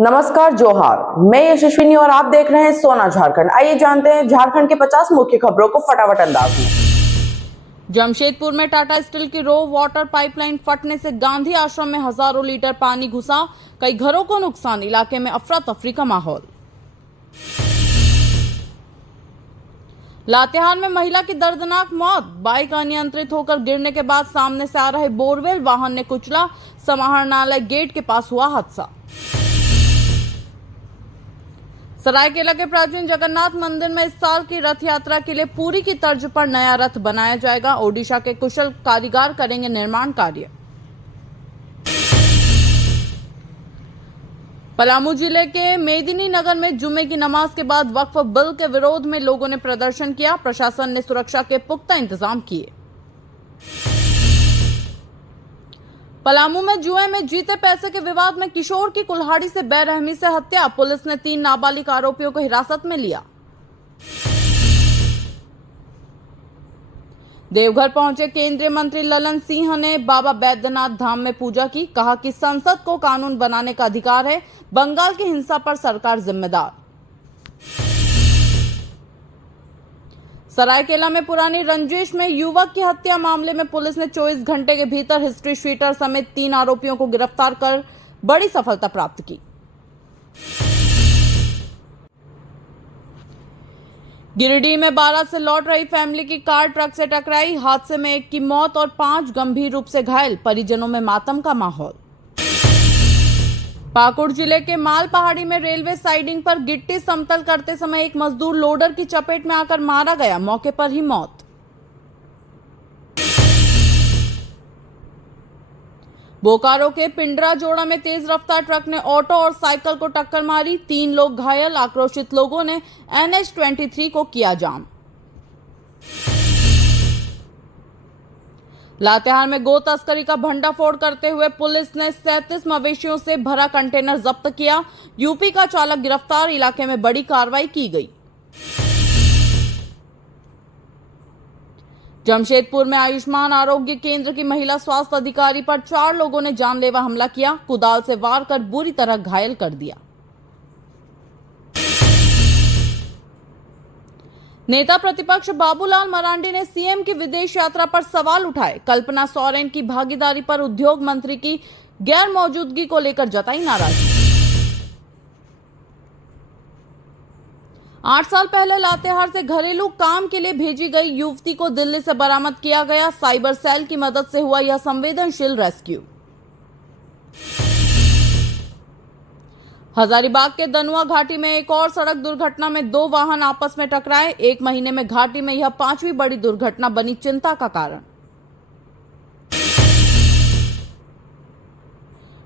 नमस्कार, जोहार। मैं यशस्विनी और आप देख रहे हैं सोना झारखंड। आइए जानते हैं झारखंड के 50 मुख्य खबरों को फटाफट अंदाज में। जमशेदपुर में टाटा स्टील की रो वाटर पाइपलाइन फटने से गांधी आश्रम में हजारों लीटर पानी घुसा, कई घरों को नुकसान, इलाके में अफरा तफरी का माहौल। लातेहार में महिला की दर्दनाक मौत, बाइक अनियंत्रित होकर गिरने के बाद सामने से आ रहे बोरवेल वाहन ने कुचला, समाहरणालय गेट के पास हुआ हादसा। सरायकेला के प्राचीन जगन्नाथ मंदिर में इस साल की रथ यात्रा के लिए पूरी की तर्ज पर नया रथ बनाया जाएगा। ओडिशा के कुशल कारीगर करेंगे निर्माण कार्य। पलामू जिले के मेदिनी नगर में जुमे की नमाज के बाद वक्फ बिल के विरोध में लोगों ने प्रदर्शन किया। प्रशासन ने सुरक्षा के पुख्ता इंतजाम किए। पलामू में जुए में जीते पैसे के विवाद में किशोर की कुल्हाड़ी से बेरहमी से हत्या, पुलिस ने 3 नाबालिग आरोपियों को हिरासत में लिया। देवघर पहुंचे केंद्रीय मंत्री ललन सिंह ने बाबा बैद्यनाथ धाम में पूजा की, कहा कि संसद को कानून बनाने का अधिकार है, बंगाल की हिंसा पर सरकार जिम्मेदार। सरायकेला में पुरानी रंजिश में युवक की हत्या मामले में पुलिस ने 24 घंटे के भीतर हिस्ट्री शीटर समेत 3 आरोपियों को गिरफ्तार कर बड़ी सफलता प्राप्त की। गिरिडीह में बारात से लौट रही फैमिली की कार ट्रक से टकराई, हादसे में 1 की मौत और 5 गंभीर रूप से घायल, परिजनों में मातम का माहौल। पाकुड़ जिले के माल पहाड़ी में रेलवे साइडिंग पर गिट्टी समतल करते समय एक मजदूर लोडर की चपेट में आकर मारा गया, मौके पर ही मौत। बोकारो के पिंडरा जोड़ा में तेज रफ्तार ट्रक ने ऑटो और साइकिल को टक्कर मारी, 3 लोग घायल, आक्रोशित लोगों ने NH-23 को किया जाम। लातेहार में गो तस्करी का भंडाफोड़ करते हुए पुलिस ने 37 मवेशियों से भरा कंटेनर जब्त किया, यूपी का चालक गिरफ्तार, इलाके में बड़ी कार्रवाई की गई। जमशेदपुर में आयुष्मान आरोग्य केंद्र की महिला स्वास्थ्य अधिकारी पर 4 लोगों ने जानलेवा हमला किया, कुदाल से वार कर बुरी तरह घायल कर दिया। नेता प्रतिपक्ष बाबूलाल मरांडी ने सीएम की विदेश यात्रा पर सवाल उठाए, कल्पना सोरेन की भागीदारी पर उद्योग मंत्री की गैर मौजूदगी को लेकर जताई नाराजगी। 8 साल पहले लातेहार से घरेलू काम के लिए भेजी गई युवती को दिल्ली से बरामद किया गया, साइबर सेल की मदद से हुआ यह संवेदनशील रेस्क्यू। हजारीबाग के दनुआ घाटी में एक और सड़क दुर्घटना में 2 वाहन आपस में टकराए, 1 महीने में घाटी में यह 5वीं बड़ी दुर्घटना बनी चिंता का कारण।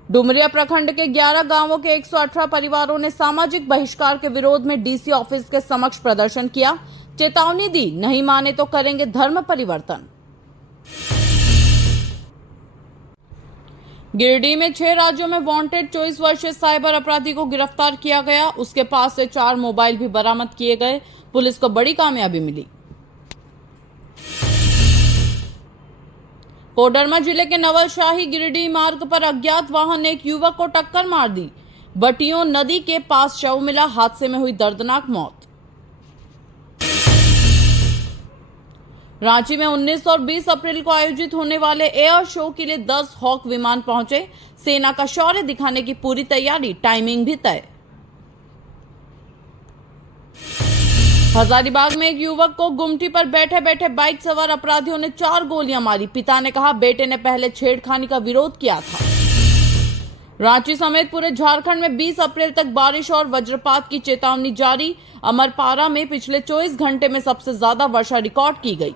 डुमरिया प्रखंड के 11 गांवों के 118 परिवारों ने सामाजिक बहिष्कार के विरोध में डीसी ऑफिस के समक्ष प्रदर्शन किया, चेतावनी दी, नहीं माने तो करेंगे धर्म परिवर्तन। गिरिडीह में 6 राज्यों में वांटेड 24 वर्षीय साइबर अपराधी को गिरफ्तार किया गया, उसके पास से 4 मोबाइल भी बरामद किए गए, पुलिस को बड़ी कामयाबी मिली। कोडरमा जिले के नवलशाही गिरिडीह मार्ग पर अज्ञात वाहन ने एक युवक को टक्कर मार दी, बटियों नदी के पास शव मिला, हादसे में हुई दर्दनाक मौत। रांची में 19 और 20 अप्रैल को आयोजित होने वाले एयर शो के लिए 10 हॉक विमान पहुंचे, सेना का शौर्य दिखाने की पूरी तैयारी, टाइमिंग भी तय। हजारीबाग में एक युवक को गुमटी पर बैठे बैठे बाइक सवार अपराधियों ने 4 गोलियां मारी, पिता ने कहा बेटे ने पहले छेड़खानी का विरोध किया था। रांची समेत पूरे झारखंड में 20 अप्रैल तक बारिश और वज्रपात की चेतावनी जारी, अमरपारा में पिछले 24 घंटे में सबसे ज्यादा वर्षा रिकॉर्ड की गई।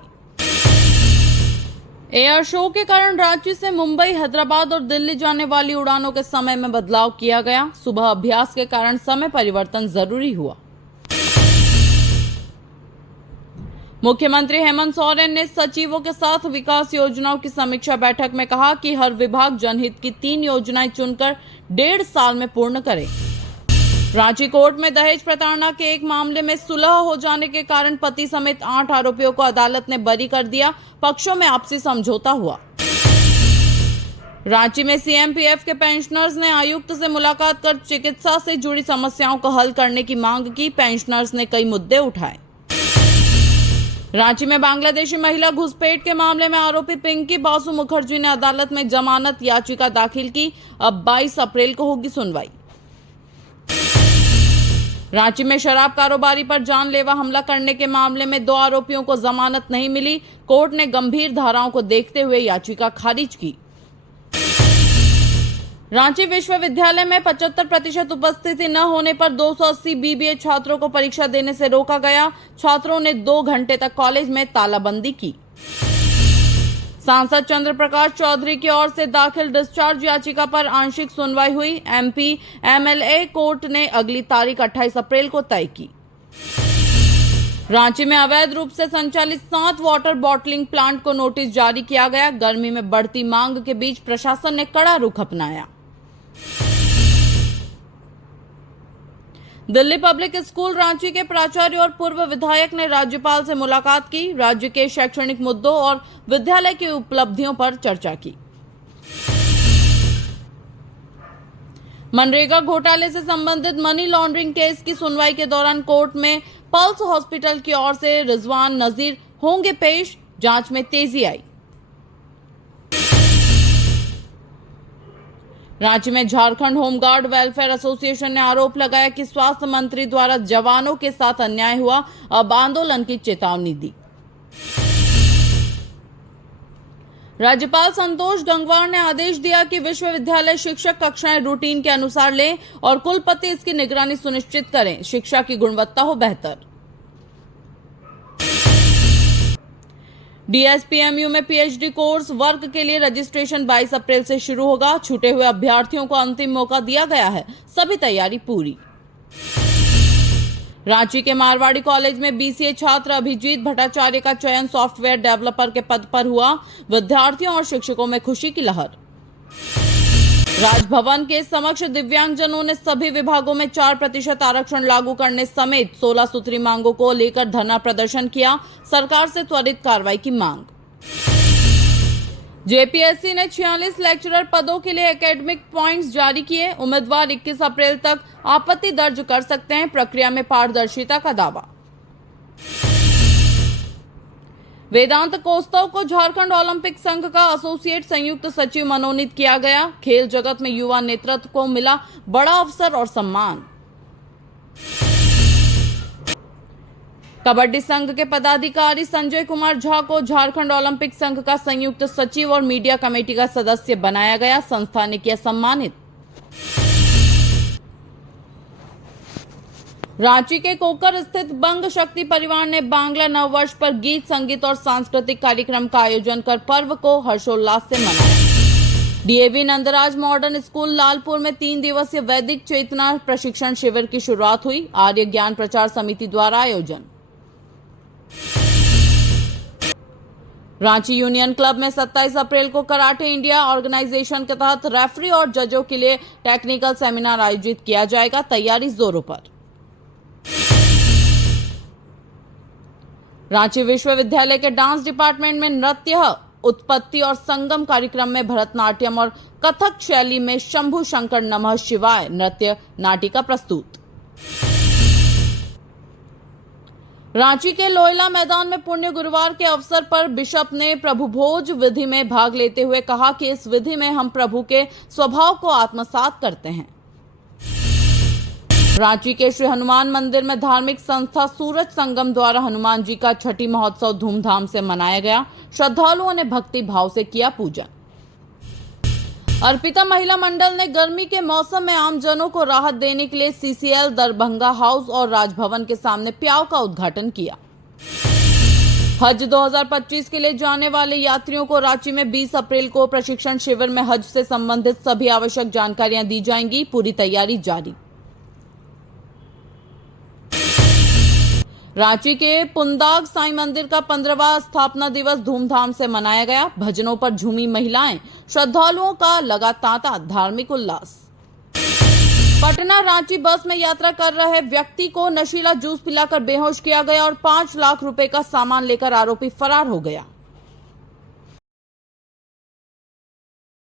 एयर शो के कारण रांची से मुंबई, हैदराबाद और दिल्ली जाने वाली उड़ानों के समय में बदलाव किया गया, सुबह अभ्यास के कारण समय परिवर्तन जरूरी हुआ। मुख्यमंत्री हेमंत सोरेन ने सचिवों के साथ विकास योजनाओं की समीक्षा बैठक में कहा कि हर विभाग जनहित की 3 योजनाएं चुनकर 1.5 साल में पूर्ण करे। रांची कोर्ट में दहेज प्रताड़ना के एक मामले में सुलह हो जाने के कारण पति समेत 8 आरोपियों को अदालत ने बरी कर दिया, पक्षों में आपसी समझौता हुआ। रांची में सीएमपीएफ के पेंशनर्स ने आयुक्त से मुलाकात कर चिकित्सा से जुड़ी समस्याओं को हल करने की मांग की। पेंशनर्स ने कई मुद्दे उठाए। रांची में बांग्लादेशी महिला घुसपैठ के मामले में आरोपी पिंकी बासु मुखर्जी ने अदालत में जमानत याचिका दाखिल की। अब 22 अप्रैल को होगी सुनवाई। रांची में शराब कारोबारी पर जानलेवा हमला करने के मामले में 2 आरोपियों को जमानत नहीं मिली। कोर्ट ने गंभीर धाराओं को देखते हुए याचिका खारिज की। रांची विश्वविद्यालय में 75% उपस्थिति न होने पर 280 बीबीए छात्रों को परीक्षा देने से रोका गया। छात्रों ने 2 घंटे तक कॉलेज में तालाबंदी की। सांसद चंद्र प्रकाश चौधरी की ओर से दाखिल डिस्चार्ज याचिका पर आंशिक सुनवाई हुई। एमपी एमएलए कोर्ट ने अगली तारीख 28 अप्रैल को तय की। रांची में अवैध रूप से संचालित 7 वाटर बॉटलिंग प्लांट को नोटिस जारी किया गया। गर्मी में बढ़ती मांग के बीच प्रशासन ने कड़ा रुख अपनाया। दिल्ली पब्लिक स्कूल रांची के प्राचार्य और पूर्व विधायक ने राज्यपाल से मुलाकात की। राज्य के शैक्षणिक मुद्दों और विद्यालय की उपलब्धियों पर चर्चा की। मनरेगा घोटाले से संबंधित मनी लॉन्ड्रिंग केस की सुनवाई के दौरान कोर्ट में पल्स हॉस्पिटल की ओर से रिजवान नजीर होंगे पेश। जांच में तेजी आई। रांची में झारखंड होमगार्ड वेलफेयर एसोसिएशन ने आरोप लगाया कि स्वास्थ्य मंत्री द्वारा जवानों के साथ अन्याय हुआ। अब आंदोलन की चेतावनी दी। राज्यपाल संतोष गंगवार ने आदेश दिया कि विश्वविद्यालय शिक्षक कक्षाएं रूटीन के अनुसार लें और कुलपति इसकी निगरानी सुनिश्चित करें। शिक्षा की गुणवत्ता हो बेहतर। डीएसपीएमयू में पीएचडी कोर्स वर्क के लिए रजिस्ट्रेशन 22 अप्रैल से शुरू होगा। छूटे हुए अभ्यर्थियों को अंतिम मौका दिया गया है। सभी तैयारी पूरी। रांची के मारवाड़ी कॉलेज में बीसीए छात्र अभिजीत भट्टाचार्य का चयन सॉफ्टवेयर डेवलपर के पद पर हुआ। विद्यार्थियों और शिक्षकों में खुशी की लहर। राजभवन के समक्ष दिव्यांगजनों ने सभी विभागों में 4% आरक्षण लागू करने समेत 16 सूत्री मांगों को लेकर धरना प्रदर्शन किया। सरकार से त्वरित कार्रवाई की मांग। जेपीएससी ने 46 लेक्चरर पदों के लिए एकेडमिक पॉइंट्स जारी किए। उम्मीदवार 21 अप्रैल तक आपत्ति दर्ज कर सकते हैं। प्रक्रिया में पारदर्शिता का दावा। वेदांत कोस्तव को झारखंड ओलंपिक संघ का एसोसिएट संयुक्त सचिव मनोनीत किया गया। खेल जगत में युवा नेतृत्व को मिला बड़ा अवसर और सम्मान। कबड्डी संघ के पदाधिकारी संजय कुमार झा को झारखंड ओलंपिक संघ का संयुक्त सचिव और मीडिया कमेटी का सदस्य बनाया गया। संस्था ने किया सम्मानित। रांची के कोकर स्थित बंग शक्ति परिवार ने बांग्ला नववर्ष पर गीत संगीत और सांस्कृतिक कार्यक्रम का आयोजन कर पर्व को हर्षोल्लास से मनाया। DAV Nandraj modern school Lalpur में 3 दिवसीय वैदिक चेतना प्रशिक्षण शिविर की शुरुआत हुई। आर्य ज्ञान प्रचार समिति द्वारा आयोजन। रांची यूनियन क्लब में 27 अप्रैल को कराटे इंडिया ऑर्गेनाइजेशन के तहत रेफरी और जजों के लिए टेक्निकल सेमिनार आयोजित किया जाएगा। तैयारी जोरों पर। रांची विश्वविद्यालय के डांस डिपार्टमेंट में नृत्य उत्पत्ति और संगम कार्यक्रम में भरतनाट्यम और कथक शैली में शंभु शंकर नमः शिवाय नृत्य नाटिका प्रस्तुत। रांची के लोयला मैदान में पुण्य गुरुवार के अवसर पर बिशप ने प्रभु भोज विधि में भाग लेते हुए कहा कि इस विधि में हम प्रभु के स्वभाव को आत्मसात करते हैं। रांची के श्री हनुमान मंदिर में धार्मिक संस्था सूरज संगम द्वारा हनुमान जी का छठी महोत्सव धूमधाम से मनाया गया। श्रद्धालुओं ने भक्ति भाव से किया पूजन। अर्पिता महिला मंडल ने गर्मी के मौसम में आमजनों को राहत देने के लिए सीसीएल दरभंगा हाउस और राजभवन के सामने प्याव का उद्घाटन किया। हज 2025 के लिए जाने वाले यात्रियों को रांची में 20 अप्रैल को प्रशिक्षण शिविर में हज से संबंधित सभी आवश्यक जानकारियां दी जाएंगी। पूरी तैयारी जारी। रांची के पुंदाग साईं मंदिर का 15वां स्थापना दिवस धूमधाम से मनाया गया। भजनों पर झूमी महिलाएं, श्रद्धालुओं का लगा तांता धार्मिक उल्लास। पटना रांची बस में यात्रा कर रहे व्यक्ति को नशीला जूस पिलाकर बेहोश किया गया और 5 लाख रुपए का सामान लेकर आरोपी फरार हो गया।